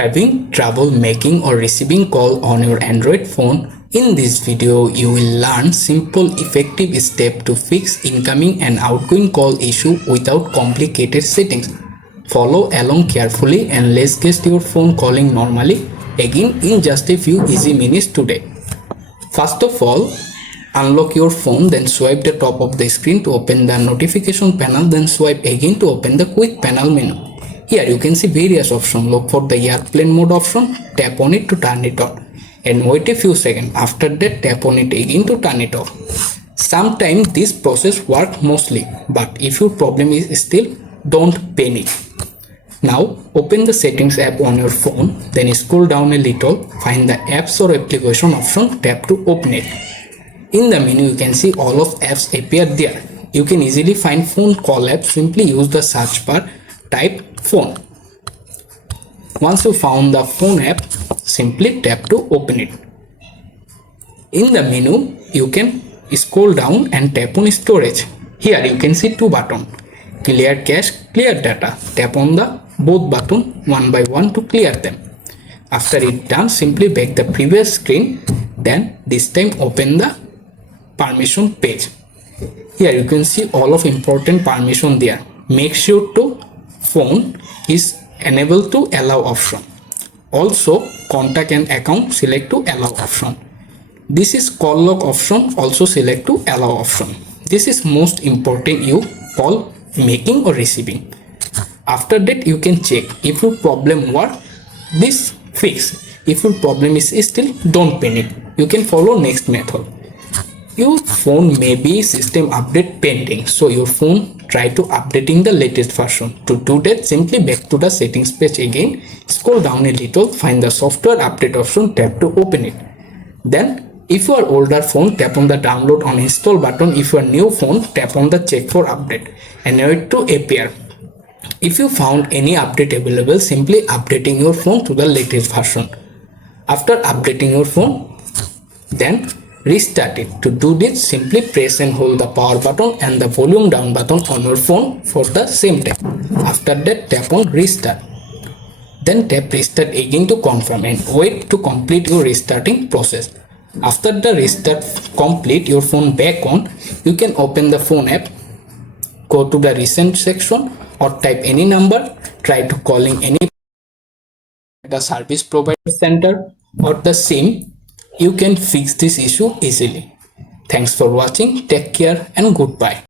Having trouble making or receiving call on your Android phone? In this video, you will learn simple effective steps to fix incoming and outgoing call issue without complicated settings. Follow along carefully and let's get your phone calling normally again in just a few easy minutes today. First of all, unlock your phone, then swipe the top of the screen to open the notification panel, then swipe again to open the quick panel menu. Here you can see various options. Look for the airplane mode option, tap on it to turn it on and wait a few seconds. After that, tap on it again to turn it off. Sometimes this process works mostly, but if your problem is still, don't panic. Now open the settings app on your phone, then scroll down a little, find the apps or application option, tap to open it. In the menu you can see all of apps appear there. You can easily find phone call apps. Simply use the search bar, type phone. Once you found the phone app, simply tap to open it. In the menu you can scroll down and tap on storage. Here you can see two buttons, clear cache, clear data. Tap on the both button one by one to clear them. After it done, simply back the previous screen, then this time open the permission page. Here you can see all of important permission there. Make sure to phone is enabled to allow option. Also contact and account select to allow option. This is call log option, also select to allow option. This is most important you call making or receiving. After that you can check if your problem work, this fix. If your problem is still, don't panic. You can follow next method. Your phone may be system update pending, so your phone try to updating the latest version. To do that, simply back to the settings page again, scroll down a little, find the software update option, tap to open it. Then if you are older phone, tap on the download or install button. If you are new phone, tap on the check for update and wait to appear. If you found any update available, simply updating your phone to the latest version. After updating your phone, then restart it. To do this, simply press and hold the power button and the volume down button on your phone for the same time. After that, tap on restart. Then tap restart again to confirm and wait to complete your restarting process. After the restart complete, your phone back on, you can open the phone app, go to the recent section or type any number, try to calling any the service provider center or the SIM. You can fix this issue easily. Thanks for watching. Take care and goodbye.